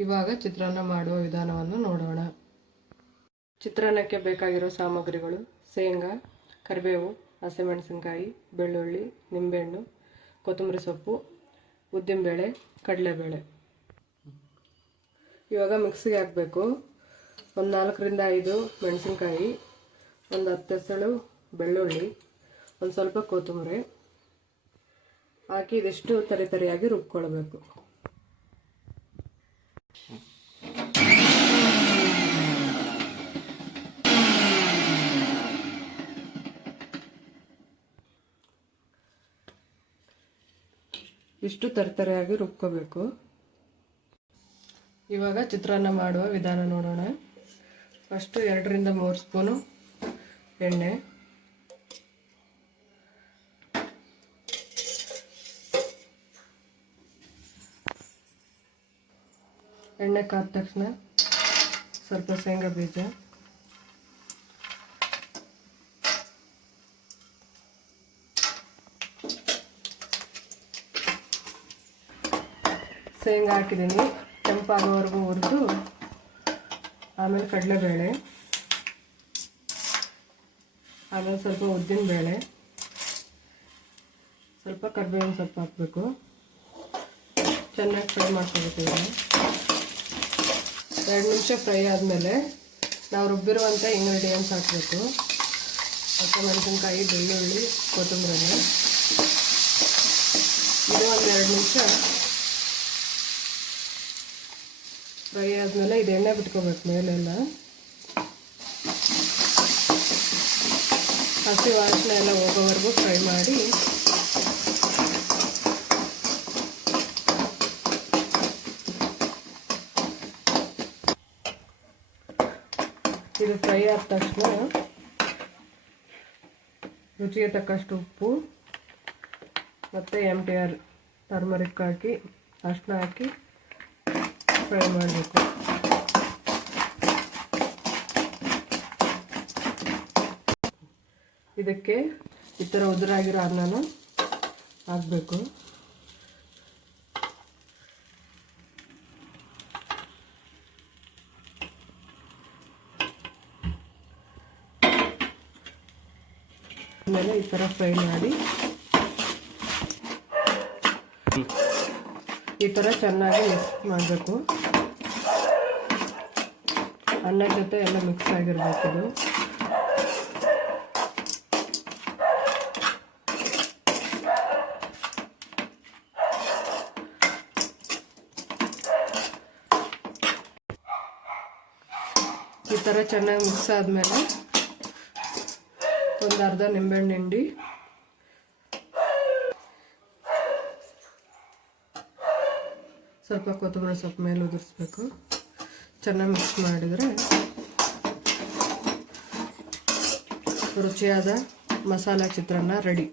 ಇವಾಗ ಚಿತ್ರಾನ್ನ ಮಾಡುವ ವಿಧಾನವನ್ನು ನೋಡೋಣ. ಚಿತ್ರಾನ್ನಕ್ಕೆ ಬೇಕಾಗಿರೋ ಸಾಮಗ್ರಿಗಳು: ಶೇಂಗಾ, ಕರಿಬೇವು, ಹಸಿಮೆಣಸಿನಕಾಯಿ, ಬೆಳ್ಳುಳ್ಳಿ, ನಿಂಬೆಹಣ್ಣು, ಕೊತ್ತಂಬರಿ ಸೊಪ್ಪು, ಉದ್ದಿನಬೇಳೆ, ಕಡಲೆಬೇಳೆ. ಇವಾಗ ಮಿಕ್ಸಿಗೆ ಹಾಕಬೇಕು. ಒಂದು 4 ರಿಂದ 5 ಮೆಣಸಿನಕಾಯಿ, ಒಂದು 10 ಎಸಳು ಬೆಳ್ಳುಳ್ಳಿ, ಒಂದು ಸ್ವಲ್ಪ ಕೊತ್ತಂಬರಿ ಹಾಕಿ ಇದಿಷ್ಟು ತರಿಯಾಗಿ ರುಬ್ಕೊಳ್ಬೇಕು. ಇಷ್ಟು ತರಿಯಾಗಿ ರುಬ್ಕೋಬೇಕು. ಇವಾಗ ಚಿತ್ರಾನ್ನ ಮಾಡುವ ವಿಧಾನ ನೋಡೋಣ. ಫಸ್ಟು 2 ರಿಂದ 3 ಸ್ಪೂನು ಎಣ್ಣೆ, ಎಣ್ಣೆ ಕಾದ ತಕ್ಷಣ ಸ್ವಲ್ಪ ಶೇಂಗಾ ಬೀಜ, ಶೇಂಗಾ ಹಾಕಿದ್ದೀನಿ. ಕೆಂಪಾಗೋವರೆಗೂ ಹುರಿದು ಆಮೇಲೆ ಕಡಲೆಬೇಳೆ, ಆಮೇಲೆ ಸ್ವಲ್ಪ ಉದ್ದಿನಬೇಳೆ, ಸ್ವಲ್ಪ ಕರಿಬೇವಿನ ಸೊಪ್ಪು ಹಾಕಬೇಕು. ಚೆನ್ನಾಗಿ ಫ್ರೈ ಮಾಡ್ಕೋಬೇಕು. 2 ನಿಮಿಷ ಫ್ರೈ ಆದಮೇಲೆ ನಾವು ರುಬ್ಬಿರುವಂಥ ಇಂಗ್ರೀಡಿಯೆಂಟ್ಸ್ ಹಾಕಬೇಕು. ಹಸಿಮೆಣಸಿನಕಾಯಿ, ಬೆಳ್ಳುಳ್ಳಿ, ಕೊತ್ತಂಬರಿ. ಇದು ಒಂದು 2 ನಿಮಿಷ ಫ್ರೈ ಆದಮೇಲೆ ಇದು ಎಣ್ಣೆ ಬಿಟ್ಕೋಬೇಕು ಮೇಲೆಲ್ಲ. ಹಸಿ ವಾಸನೆ ಎಲ್ಲ ಹೋಗೋವರೆಗೂ ಫ್ರೈ ಮಾಡಿ ಇದು ಫ್ರೈ ಆದ ತಕ್ಷಣ ರುಚಿಗೆ ತಕ್ಕಷ್ಟು ಉಪ್ಪು ಮತ್ತು MTR ಟರ್ಮರಿಕ್ ಹಾಕಿ ಅರಿಶಿನ ಹಾಕಿ ಫ್ರೈ ಮಾಡಬೇಕು. ಇದಕ್ಕೆ ಈ ಥರ ಉದುರಾಗಿರೋ ಅನ್ನನ ಹಾಕಬೇಕು. ಆಮೇಲೆ ಈ ಥರ ಫ್ರೈ ಮಾಡಿ ಈ ಥರ ಚೆನ್ನಾಗಿ ಮಿಕ್ಸ್ ಮಾಡಬೇಕು. ಅನ್ನ ಜೊತೆ ಎಲ್ಲ ಮಿಕ್ಸ್ ಆಗಿರಬೇಕು. ಇದು ಈ ಥರ ಚೆನ್ನಾಗಿ ಮಿಕ್ಸ್ ಆದಮೇಲೆ ಒಂದು ಅರ್ಧ ನಿಂಬೆಹಣ್ಣು ಹಿಂಡಿ, ಸ್ವಲ್ಪ ಕೊತ್ತಂಬರಿ ಸೊಪ್ಪು ಮೇಲೆ ಉದುರಿಸ್ಬೇಕು. ಚೆನ್ನಾಗಿ ಮಿಕ್ಸ್ ಮಾಡಿದರೆ ರುಚಿಯಾದ ಮಸಾಲ ಚಿತ್ರಾನ್ನ ರೆಡಿ.